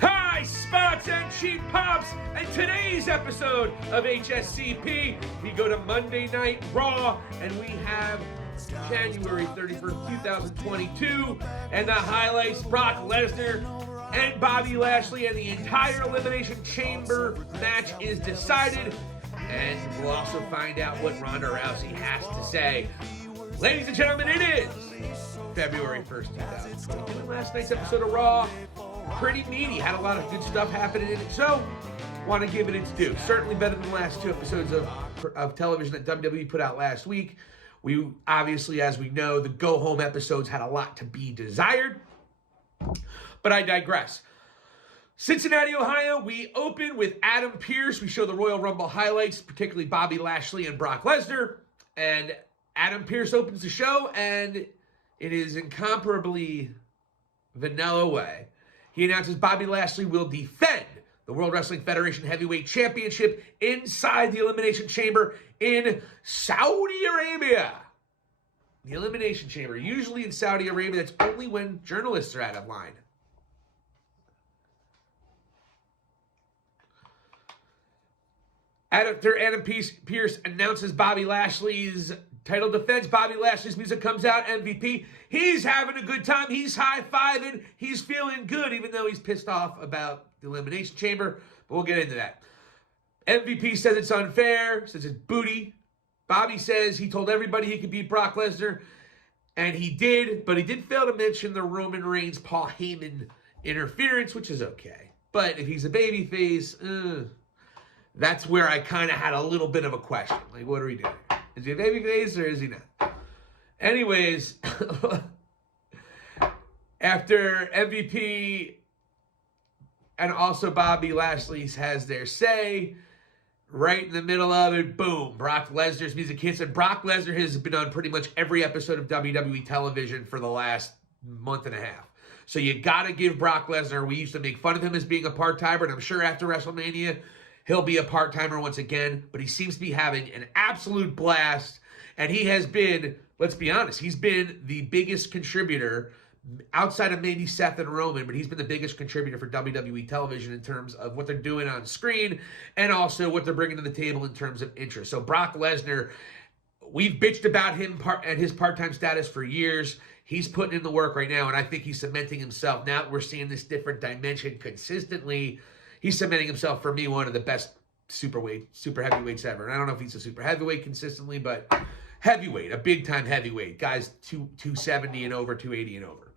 Hi, spots and cheap pops! And today's episode of HSCP, we go to Monday Night Raw, and we have January 31st, 2022, and the highlights: Brock Lesnar and Bobby Lashley, and the entire Elimination Chamber match is decided, and we'll also find out what Ronda Rousey has to say. Ladies and gentlemen, it is February 1st, 2022, and last night's episode of Raw, pretty meaty, had a lot of good stuff happening in it, so want to give it its due. Certainly better than the last two episodes of television that WWE put out last week. We obviously, as we know, the go-home episodes had a lot to be desired, but I digress. Cincinnati, Ohio, we open with Adam Pearce. We show the Royal Rumble highlights, particularly Bobby Lashley and Brock Lesnar, and Adam Pearce opens the show, and it is incomparably vanilla way. He announces Bobby Lashley will defend the World Wrestling Federation Heavyweight Championship inside the Elimination Chamber in Saudi Arabia. The Elimination Chamber, usually in Saudi Arabia, that's only when journalists are out of line. After Adam Pearce announces Bobby Lashley's title defense, Bobby Lashley's music comes out, MVP. He's having a good time. He's high-fiving. He's feeling good, even though he's pissed off about the Elimination Chamber. But we'll get into that. MVP says it's unfair, says it's booty. Bobby says he told everybody he could beat Brock Lesnar, and he did, but he did fail to mention the Roman Reigns, Paul Heyman interference, which is okay. But if he's a babyface, that's where I kind of had a little bit of a question. Like, what are we doing? Is he a babyface or is he not? Anyways, after MVP and also Bobby Lashley has their say, right in the middle of it, boom, Brock Lesnar's music hits. And Brock Lesnar has been on pretty much every episode of WWE television for the last month and a half. So you got to give Brock Lesnar, we used to make fun of him as being a part-timer, and I'm sure after WrestleMania, he'll be a part-timer once again, but he seems to be having an absolute blast, and he has been, let's be honest, he's been the biggest contributor, outside of maybe Seth and Roman, but he's been the biggest contributor for WWE television in terms of what they're doing on screen, and also what they're bringing to the table in terms of interest. So Brock Lesnar, we've bitched about him and his part-time status for years. He's putting in the work right now, and I think he's cementing himself. Now that we're seeing this different dimension consistently, he's cementing himself, for me, one of the best super heavyweights ever. And I don't know if he's a super heavyweight consistently, but heavyweight, a big-time heavyweight. Guys 270 and over, 280 and over.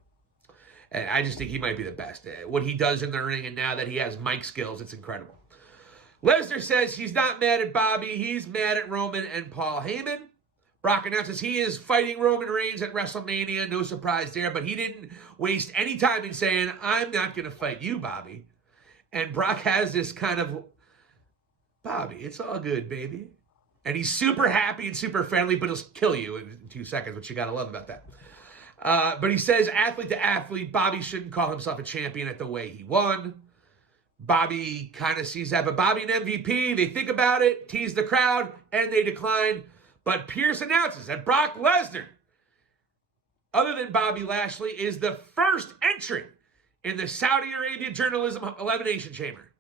And I just think he might be the best. What he does in the ring, and now that he has mic skills, it's incredible. Lesnar says he's not mad at Bobby. He's mad at Roman and Paul Heyman. Brock announces he is fighting Roman Reigns at WrestleMania. No surprise there, but he didn't waste any time in saying, I'm not going to fight you, Bobby. And Brock has this kind of, Bobby, it's all good, baby. And he's super happy and super friendly, but he'll kill you in 2 seconds, which you got to love about that. But he says, athlete to athlete, Bobby shouldn't call himself a champion at the way he won. Bobby kind of sees that. But Bobby and MVP, they think about it, tease the crowd, and they decline. But Pearce announces that Brock Lesnar, other than Bobby Lashley, is the first entrant in the Saudi Arabia Journalism Elimination Chamber.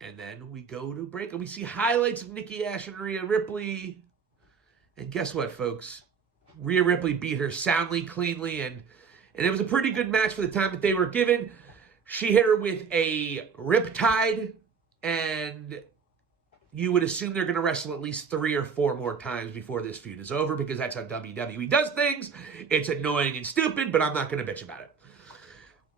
And then we go to break, and we see highlights of Nikki Ash and Rhea Ripley. And guess what, folks? Rhea Ripley beat her soundly, cleanly, and it was a pretty good match for the time that they were given. She hit her with a riptide, and you would assume they're going to wrestle at least 3 or 4 more times before this feud is over, because that's how WWE does things. It's annoying and stupid, but I'm not going to bitch about it.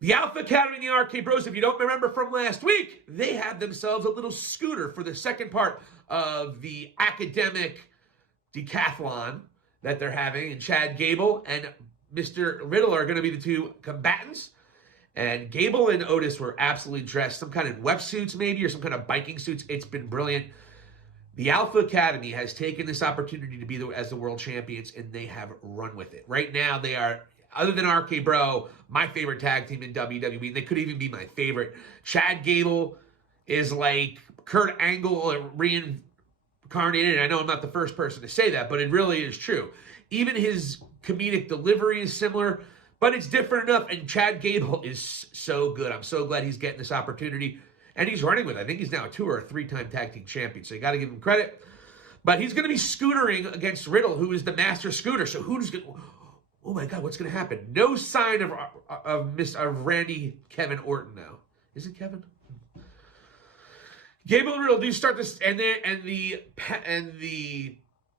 The Alpha Academy and the RK Bros, if you don't remember from last week, they had themselves a little scooter for the second part of the academic decathlon that they're having. And Chad Gable and Mr. Riddle are going to be the two combatants. And Gable and Otis were absolutely dressed, some kind of wetsuits maybe, or some kind of biking suits. It's been brilliant. The Alpha Academy has taken this opportunity to be as the world champions, and they have run with it. Right now, they are, other than RK Bro, my favorite tag team in WWE. They could even be my favorite. Chad Gable is like Kurt Angle incarnated. I know I'm not the first person to say that, but it really is true. Even his comedic delivery is similar, but it's different enough. And Chad Gable is so good. I'm so glad he's getting this opportunity. And he's running with it. I think he's now a 2 or 3-time tag team champion, so you got to give him credit. But he's going to be scootering against Riddle, who is the master scooter. So who's going to... Oh, my God, what's going to happen? No sign of Randy Kevin Orton now. Is it Kevin? Gable and Riddle do start this, and the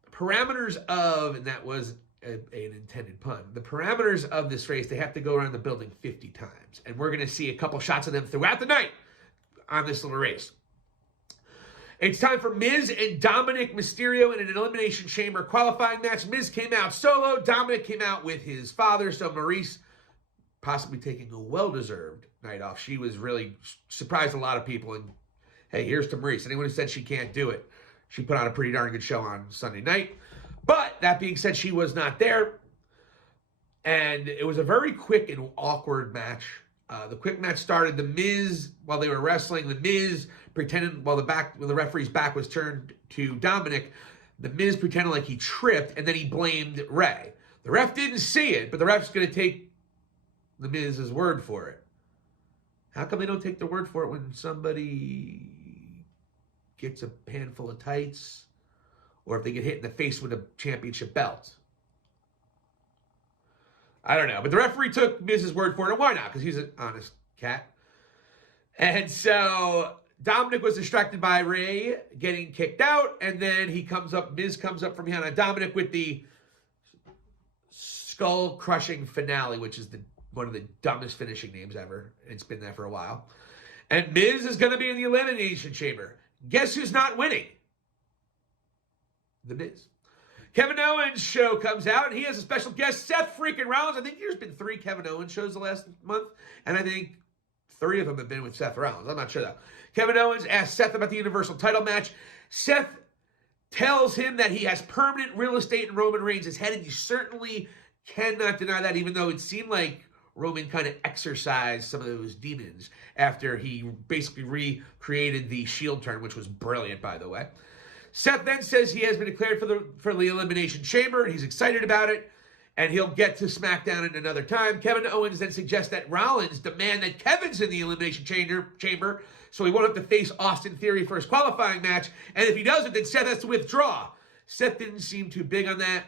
parameters of, and that was an intended pun, the parameters of this race, they have to go around the building 50 times. And we're going to see a couple shots of them throughout the night on this little race. It's time for Miz and Dominic Mysterio in an Elimination Chamber qualifying match. Miz came out solo. Dominic came out with his father. So Maurice possibly taking a well-deserved night off. She was really surprised a lot of people. And hey, here's to Maurice. Anyone who said she can't do it, she put on a pretty darn good show on Sunday night. But that being said, she was not there. And it was a very quick and awkward match. The quick match started. The Miz, while they were wrestling, the Miz pretended while the referee's back was turned to Dominic, the Miz pretended like he tripped, and then he blamed Ray. The ref didn't see it, but the ref's going to take the Miz's word for it. How come they don't take their word for it when somebody gets a handful of tights, or if they get hit in the face with a championship belt? I don't know, but the referee took Miz's word for it, and why not? Because he's an honest cat. And so Dominic was distracted by Ray getting kicked out, and then Miz comes up from behind on Dominic with the skull-crushing finale, which is one of the dumbest finishing names ever. It's been there for a while. And Miz is going to be in the Elimination Chamber. Guess who's not winning? The Miz. Kevin Owens' show comes out, and he has a special guest, Seth freaking Rollins. I think there's been 3 Kevin Owens shows the last month, and I think 3 of them have been with Seth Rollins. I'm not sure, though. Kevin Owens asks Seth about the Universal title match. Seth tells him that he has permanent real estate in Roman Reigns' head, and you certainly cannot deny that, even though it seemed like Roman kind of exorcised some of those demons after he basically recreated the Shield turn, which was brilliant, by the way. Seth then says he has been declared for the Elimination Chamber, and he's excited about it, and he'll get to SmackDown at another time. Kevin Owens then suggests that Rollins demand that Kevin's in the Elimination Chamber, so he won't have to face Austin Theory for his qualifying match, and if he doesn't, then Seth has to withdraw. Seth didn't seem too big on that,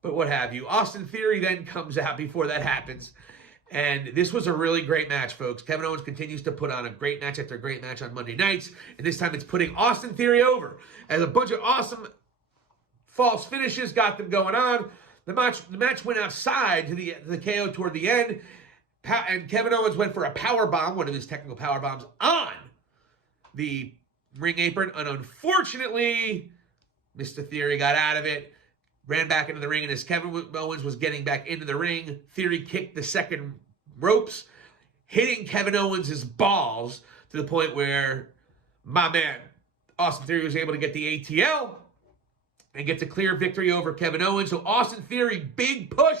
but what have you. Austin Theory then comes out before that happens, and this was a really great match, folks. Kevin Owens continues to put on a great match after a great match on Monday nights, and this time it's putting Austin Theory over. As a bunch of awesome false finishes got them going on. The match went outside to the KO toward the end, and Kevin Owens went for a power bomb, one of his technical power bombs, on the ring apron, and unfortunately, Mr. Theory got out of it, ran back into the ring, and as Kevin Owens was getting back into the ring, Theory kicked the second ropes, hitting Kevin Owens' balls to the point where my man, Austin Theory, was able to get the ATL and gets a clear victory over Kevin Owens. So Austin Theory, big push.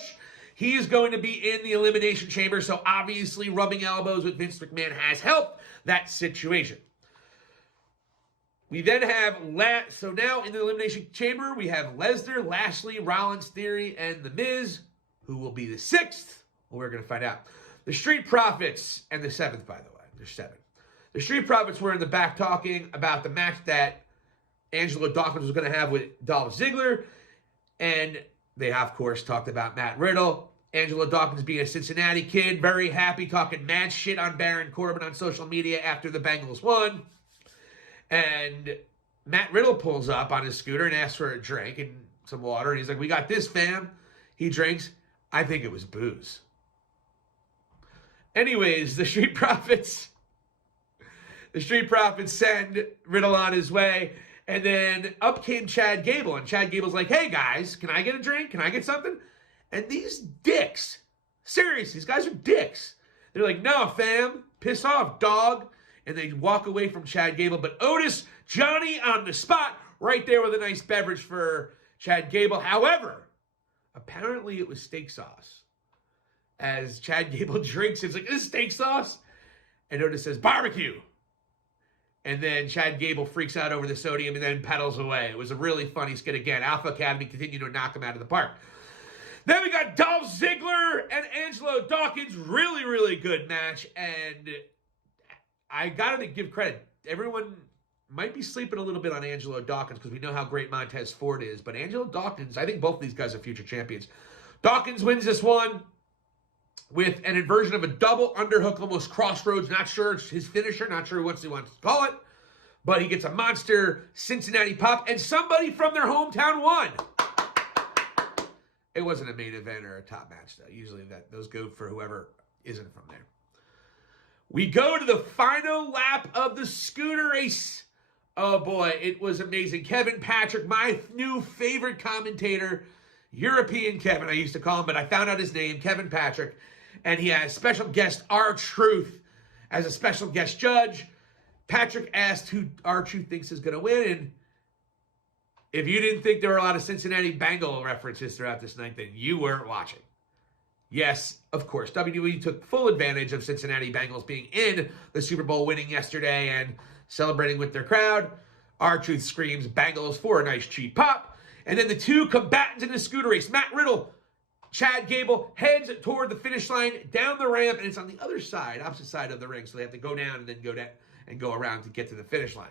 He is going to be in the Elimination Chamber, so obviously rubbing elbows with Vince McMahon has helped that situation. We then have, so now in the Elimination Chamber, we have Lesnar, Lashley, Rollins, Theory, and The Miz, who will be the 6th. Well, we're going to find out. The Street Profits, and the 7th, by the way. There's 7. The Street Profits were in the back talking about the match that Angelo Dawkins was going to have with Dolph Ziggler, and they, of course, talked about Matt Riddle. Angelo Dawkins being a Cincinnati kid, very happy, talking mad shit on Baron Corbin on social media after the Bengals won. And Matt Riddle pulls up on his scooter and asks for a drink and some water. And he's like, we got this, fam. He drinks. I think it was booze. Anyways, the Street Profits send Riddle on his way. And then up came Chad Gable. And Chad Gable's like, hey, guys, can I get a drink? Can I get something? And these dicks, seriously, these guys are dicks. They're like, no, fam, piss off, dog. And they walk away from Chad Gable. But Otis, Johnny on the spot, right there with a nice beverage for Chad Gable. However, apparently it was steak sauce. As Chad Gable drinks, it's like, is this steak sauce? And Otis says, barbecue. And then Chad Gable freaks out over the sodium and then pedals away. It was a really funny skit again. Alpha Academy continued to knock him out of the park. Then we got Dolph Ziggler and Angelo Dawkins. Really, really good match. And I got to give credit. Everyone might be sleeping a little bit on Angelo Dawkins because we know how great Montez Ford is. But Angelo Dawkins, I think both of these guys are future champions. Dawkins wins this one with an inversion of a double underhook, almost crossroads. Not sure it's his finisher. Not sure what he wants to call it. But he gets a monster Cincinnati pop. And somebody from their hometown won. It wasn't a main event or a top match, though. Usually those go for whoever isn't from there. We go to the final lap of the scooter race. Oh, boy, it was amazing. Kevin Patrick, my new favorite commentator, European Kevin, I used to call him, but I found out his name, Kevin Patrick. And he has special guest R-Truth as a special guest judge. Patrick asked who R-Truth thinks is going to win, and if you didn't think there were a lot of Cincinnati Bengal references throughout this night, then you weren't watching. Yes, of course, WWE took full advantage of Cincinnati Bengals being in the Super Bowl, winning yesterday and celebrating with their crowd. R-Truth screams Bengals for a nice cheap pop. And then the two combatants in the scooter race, Matt Riddle, Chad Gable, heads toward the finish line down the ramp, and it's on the other side, opposite side of the ring, so they have to go down and then go down and go around to get to the finish line.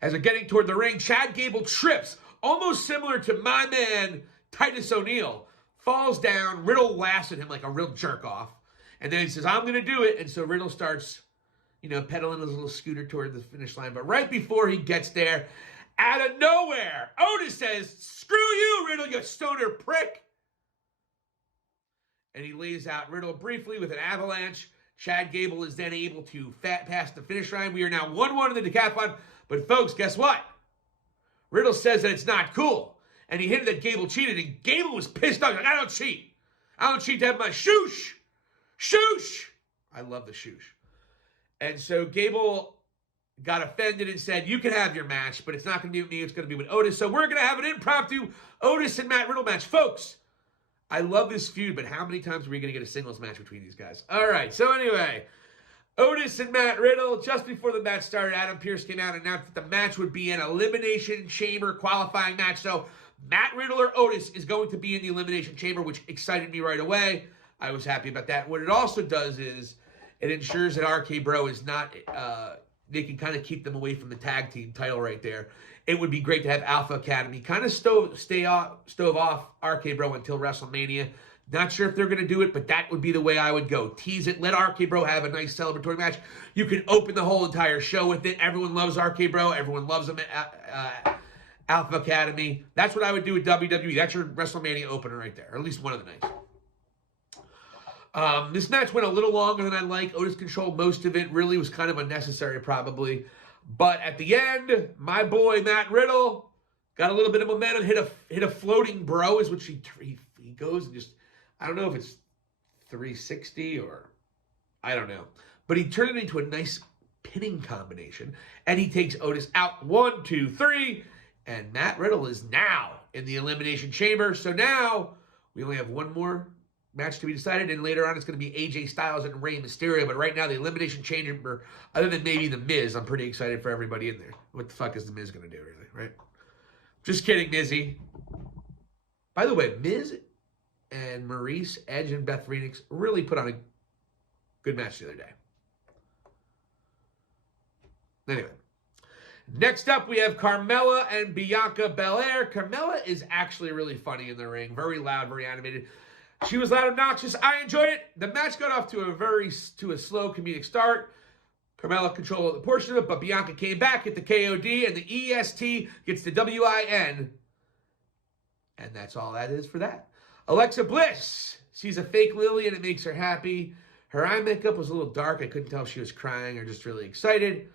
As they're getting toward the ring, Chad Gable trips, almost similar to my man, Titus O'Neil. Falls down, Riddle laughs at him like a real jerk-off. And then he says, I'm going to do it. And so Riddle starts, pedaling his little scooter toward the finish line. But right before he gets there, out of nowhere, Otis says, screw you, Riddle, you stoner prick. And he lays out Riddle briefly with an avalanche. Chad Gable is then able to pass the finish line. We are now 1-1 in the decathlon. But folks, guess what? Riddle says that it's not cool. And he hinted that Gable cheated. And Gable was pissed off. He's like, I don't cheat. I don't cheat to have my shoosh. Shoosh. I love the shoosh. And so Gable got offended and said, you can have your match, but it's not going to be with me. It's going to be with Otis. So we're going to have an impromptu Otis and Matt Riddle match. Folks, I love this feud, but how many times are we going to get a singles match between these guys? All right, so anyway, Otis and Matt Riddle, just before the match started, Adam Pearce came out and announced that the match would be an Elimination Chamber qualifying match. So Matt Riddle or Otis is going to be in the Elimination Chamber, which excited me right away. I was happy about that. What it also does is it ensures that RK Bro is not, they can kind of keep them away from the tag team title right there. It would be great to have Alpha Academy kind of stove off RK Bro until WrestleMania. Not sure if they're going to do it, but that would be the way I would go. Tease it. Let RK Bro have a nice celebratory match. You can open the whole entire show with it. Everyone loves RK Bro. Everyone loves them at Alpha Academy. That's what I would do with WWE. That's your WrestleMania opener right there, or at least one of the nights. This match went a little longer than I like. Otis controlled most of it. Really was kind of unnecessary, probably. But at the end, my boy Matt Riddle got a little bit of momentum. Hit a floating bro, is what he goes and just, I don't know if it's 360 or I don't know. But he turned it into a nice pinning combination. And he takes Otis out 1, 2, 3. And Matt Riddle is now in the Elimination Chamber. So now we only have one more match to be decided. And later on it's going to be AJ Styles and Rey Mysterio. But right now the Elimination Chamber, other than maybe The Miz, I'm pretty excited for everybody in there. What the fuck is The Miz going to do, really, right? Just kidding, Mizzy. By the way, Miz and Maurice, Edge, and Beth Phoenix really put on a good match the other day. Anyway. Next up, we have Carmela and Bianca Bel-Air. Carmela is actually really funny in the ring. Very loud, very animated. She was loud, obnoxious. I enjoyed it. The match got off to a slow comedic start. Carmela controlled a portion of it, but Bianca came back, hit the KOD, and the EST gets the WIN. And that's all that is for that. Alexa Bliss. She's a fake Lily, and it makes her happy. Her eye makeup was a little dark. I couldn't tell if she was crying or just really excited.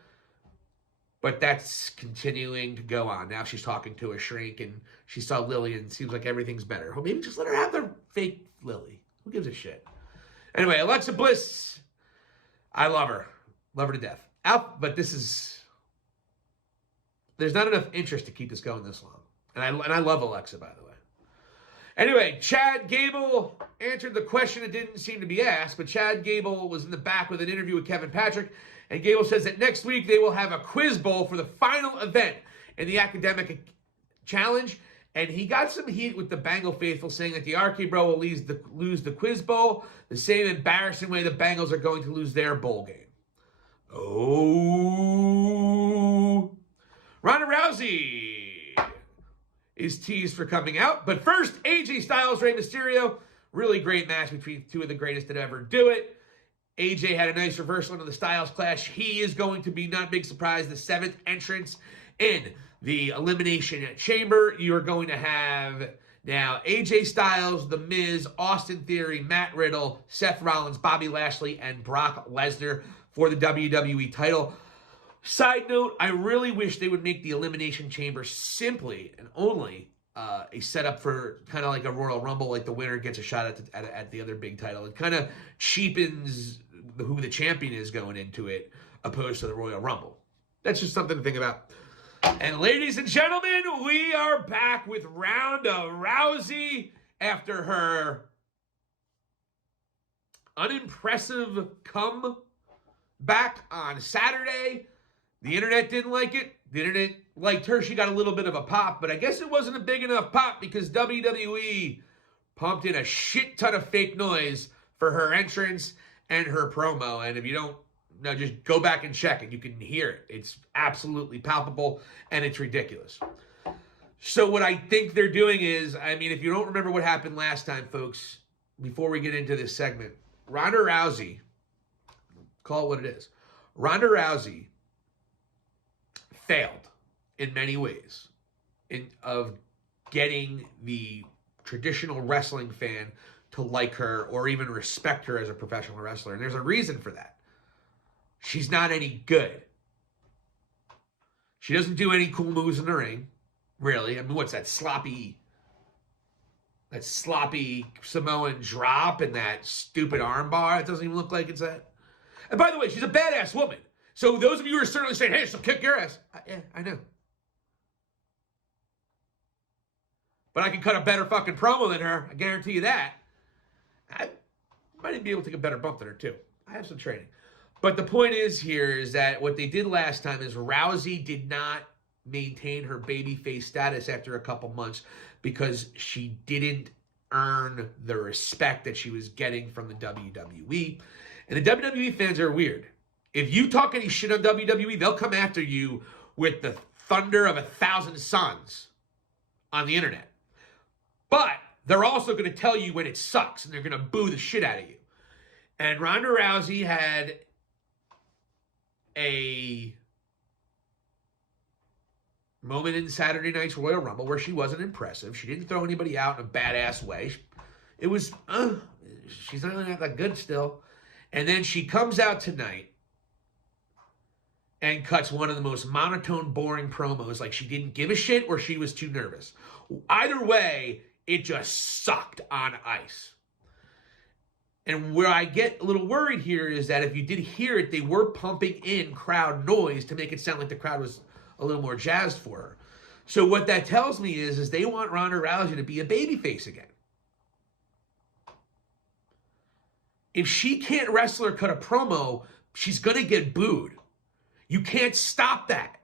But that's continuing to go on. Now she's talking to a shrink, and she saw Lily, and it seems like everything's better. Well, maybe just let her have the fake Lily. Who gives a shit? Anyway, Alexa Bliss. I love her. Love her to death. But there's not enough interest to keep this going this long. And I love Alexa, by the way. Anyway, Chad Gable answered the question that didn't seem to be asked, but Chad Gable was in the back with an interview with Kevin Patrick, And Gable says that next week they will have a quiz bowl for the final event in the academic challenge. And he got some heat with the Bengal faithful, saying that the RK Bro will lose the quiz bowl the same embarrassing way the Bengals are going to lose their bowl game. Oh. Ronda Rousey is teased for coming out. But first, AJ Styles, Rey Mysterio. Really great match between two of the greatest that ever do it. AJ had a nice reversal into the Styles clash. He is going to be, not big surprise, the 7th entrance in the Elimination Chamber. You are going to have now AJ Styles, The Miz, Austin Theory, Matt Riddle, Seth Rollins, Bobby Lashley, and Brock Lesnar for the WWE title. Side note, I really wish they would make the Elimination Chamber simply and only a setup for kind of like a Royal Rumble, like the winner gets a shot at the other big title. It kind of cheapens who the champion is going into it, opposed to the Royal Rumble. That's just something to think about. And ladies and gentlemen, we are back with Ronda Rousey after her unimpressive comeback on Saturday. The internet didn't like it. The internet liked her. She got a little bit of a pop, but I guess it wasn't a big enough pop because WWE pumped in a shit ton of fake noise for her entrance and her promo. And if you don't know, just go back and check it. You can hear it. It's absolutely palpable, and it's ridiculous. So what I think they're doing is, I mean, if you don't remember what happened last time, folks, before we get into this segment, Ronda Rousey, call it what it is, Ronda Rousey failed in many ways of getting the traditional wrestling fan to like her or even respect her as a professional wrestler. And there's a reason for that. She's not any good. She doesn't do any cool moves in the ring, really. I mean, what's that sloppy Samoan drop and that stupid arm bar? It doesn't even look like it's that. And by the way, she's a badass woman. So those of you who are certainly saying, hey, she'll kick your ass. Yeah, I know. But I can cut a better fucking promo than her. I guarantee you that. I might even be able to take a better bump than her, too. I have some training. But the point is here is that what they did last time is Rousey did not maintain her babyface status after a couple months because she didn't earn the respect that she was getting from the WWE. And the WWE fans are weird. If you talk any shit on WWE, they'll come after you with the thunder of 1,000 suns on the internet. But they're also going to tell you when it sucks, and they're going to boo the shit out of you. And Ronda Rousey had a moment in Saturday night's Royal Rumble where she wasn't impressive. She didn't throw anybody out in a badass way. It was, she's not that good still. And then she comes out tonight and cuts one of the most monotone, boring promos, like she didn't give a shit or she was too nervous. Either way, it just sucked on ice. And where I get a little worried here is that if you did hear it, they were pumping in crowd noise to make it sound like the crowd was a little more jazzed for her. So what that tells me is they want Ronda Rousey to be a babyface again. If she can't wrestle or cut a promo, she's going to get booed. You can't stop that.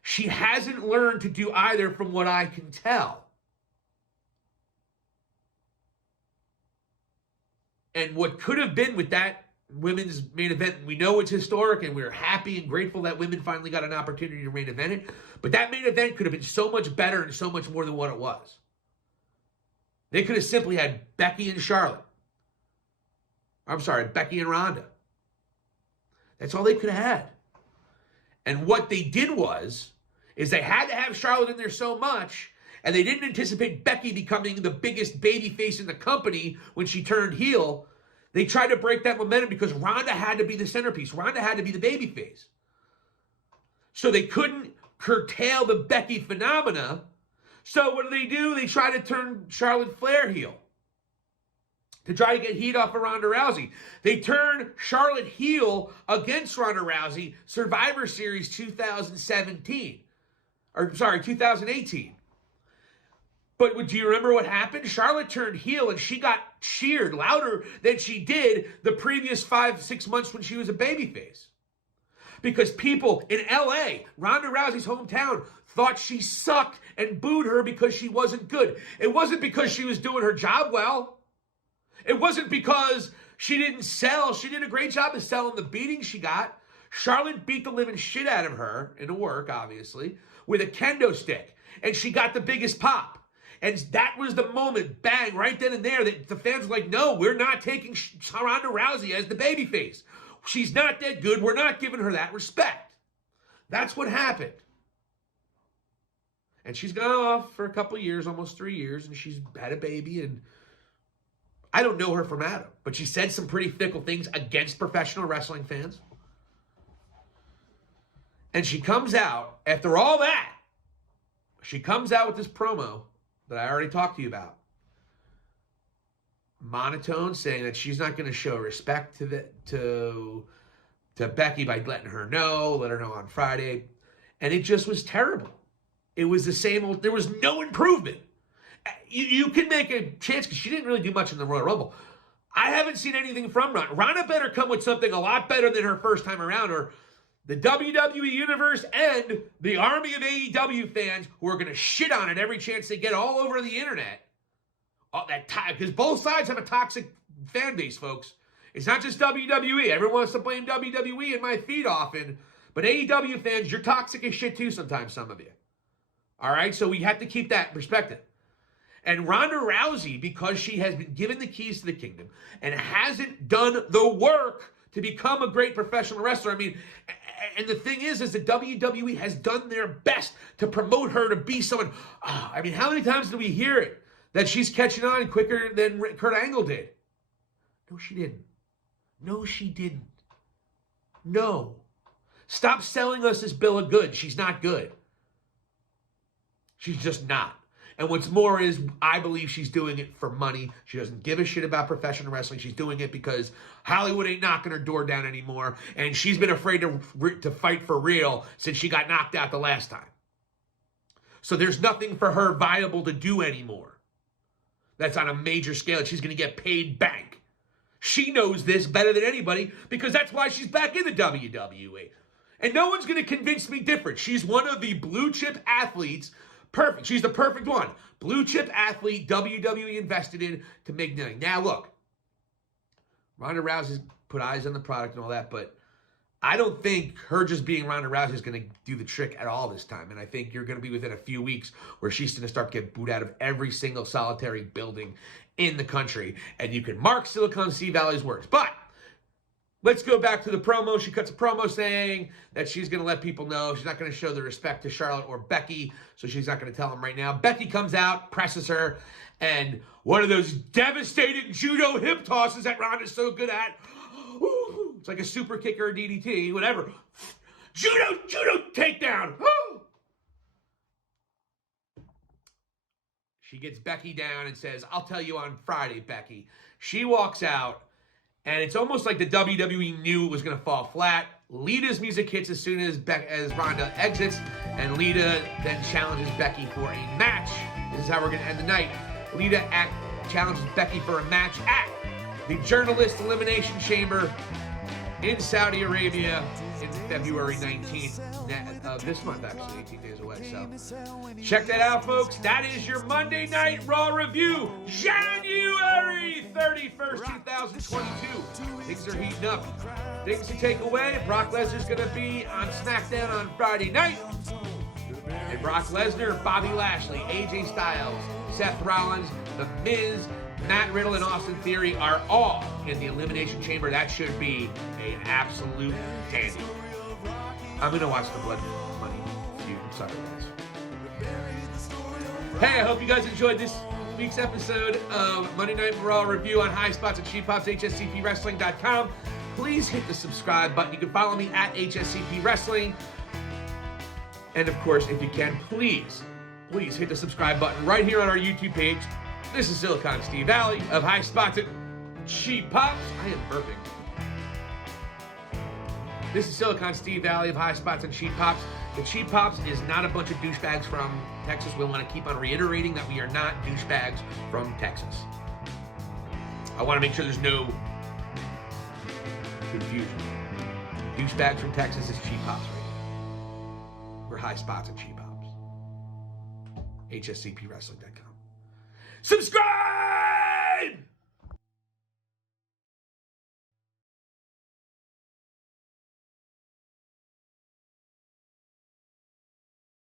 She hasn't learned to do either from what I can tell. And what could have been with that women's main event, we know it's historic and we're happy and grateful that women finally got an opportunity to main event it, but that main event could have been so much better and so much more than what it was. They could have simply had Becky and Charlotte. I'm sorry, Becky and Ronda. That's all they could have had. And what they did is they had to have Charlotte in there so much, and they didn't anticipate Becky becoming the biggest babyface in the company when she turned heel. They tried to break that momentum because Ronda had to be the centerpiece. Ronda had to be the babyface. So they couldn't curtail the Becky phenomena. So what do? They try to turn Charlotte Flair heel to try to get heat off of Ronda Rousey. They turn Charlotte heel against Ronda Rousey, Survivor Series 2018. But do you remember what happened? Charlotte turned heel and she got cheered louder than she did the previous 5-6 months when she was a babyface. because people in LA, Ronda Rousey's hometown, thought she sucked and booed her because she wasn't good. It wasn't because she was doing her job well. It wasn't because she didn't sell. She did a great job of selling the beating she got. Charlotte beat the living shit out of her, in the work, obviously, with a kendo stick. And she got the biggest pop. And that was the moment, bang, right then and there, that the fans were like, no, we're not taking Ronda Rousey as the babyface. She's not that good. We're not giving her that respect. That's what happened. And she's gone off for a couple years, almost 3 years, and she's had a baby. And I don't know her from Adam, but she said some pretty fickle things against professional wrestling fans. And she comes out, after all that, she comes out with this promo that I already talked to you about. Monotone, saying that she's not going to show respect to Becky by letting her know, let her know on Friday. And it just was terrible. It was the same old, there was no improvement. You can make a chance because she didn't really do much in the Royal Rumble. I haven't seen anything from Ronda. Ronda better come with something a lot better than her first time around, or the WWE Universe and the army of AEW fans who are going to shit on it every chance they get all over the internet. Because both sides have a toxic fan base, folks. It's not just WWE. Everyone wants to blame WWE in my feed often. But AEW fans, you're toxic as shit too sometimes, some of you. All right? So we have to keep that in perspective. And Ronda Rousey, because she has been given the keys to the kingdom and hasn't done the work to become a great professional wrestler. I mean, and the thing is the WWE has done their best to promote her to be someone. I mean, how many times do we hear it? That she's catching on quicker than Kurt Angle did. No, she didn't. No, she didn't. No. Stop selling us this bill of goods. She's not good. She's just not. And what's more is, I believe she's doing it for money. She doesn't give a shit about professional wrestling. She's doing it because Hollywood ain't knocking her door down anymore. And she's been afraid to fight for real since she got knocked out the last time. So there's nothing for her viable to do anymore. That's on a major scale. She's going to get paid bank. She knows this better than anybody because that's why she's back in the WWE. And no one's going to convince me different. She's one of the blue chip athletes. Perfect. She's the perfect one. Blue chip athlete, WWE invested in to make nothing. Now, look, Ronda Rousey's put eyes on the product and all that, but I don't think her just being Ronda Rousey is going to do the trick at all this time. And I think you're going to be within a few weeks where she's going to start getting booed out of every single solitary building in the country. And you can mark Silicon Valley's words. But let's go back to the promo. She cuts a promo saying that she's going to let people know she's not going to show the respect to Charlotte or Becky, so she's not going to tell them right now. Becky comes out, presses her, and one of those devastating judo hip tosses that Ronda's so good at. It's like a super kick or a DDT, whatever. Judo takedown. She gets Becky down and says, I'll tell you on Friday, Becky. She walks out. And it's almost like the WWE knew it was going to fall flat. Lita's music hits as soon as Ronda exits. And Lita then challenges Becky for a match. This is how we're going to end the night. Lita challenges Becky for a match at the Journalist Elimination Chamber in Saudi Arabia in February 19th of this month, actually, 18 days away. So check that out, folks. That is your Monday Night Raw review, January 31st, 2022. Things are heating up. Things to take away. Brock Lesnar's going to be on SmackDown on Friday night. And Brock Lesnar, Bobby Lashley, AJ Styles, Seth Rollins, The Miz, Matt Riddle, and Austin Theory are all in the Elimination Chamber. That should be an absolute dandy. I'm going to watch the Blood Money feud. I'm sorry, guys. Hey, I hope you guys enjoyed this week's episode of Monday Night Raw review on High Spots and Cheap Pops, hscpwrestling.com. Please hit the subscribe button. You can follow me at HSCP Wrestling. And of course, if you can, please hit the subscribe button right here on our YouTube page. This is Silicon Steve Valley of High Spots and Cheap Pops. I am burping. This is Silicon Steve Valley of High Spots and Cheap Pops. The Cheap Pops is not a bunch of douchebags from Texas. We want to keep on reiterating that we are not douchebags from Texas. I want to make sure there's no confusion. Douchebags from Texas is Cheap Pops Radio. We're high spots at Cheap Pops. HSCPWrestling.com. Subscribe!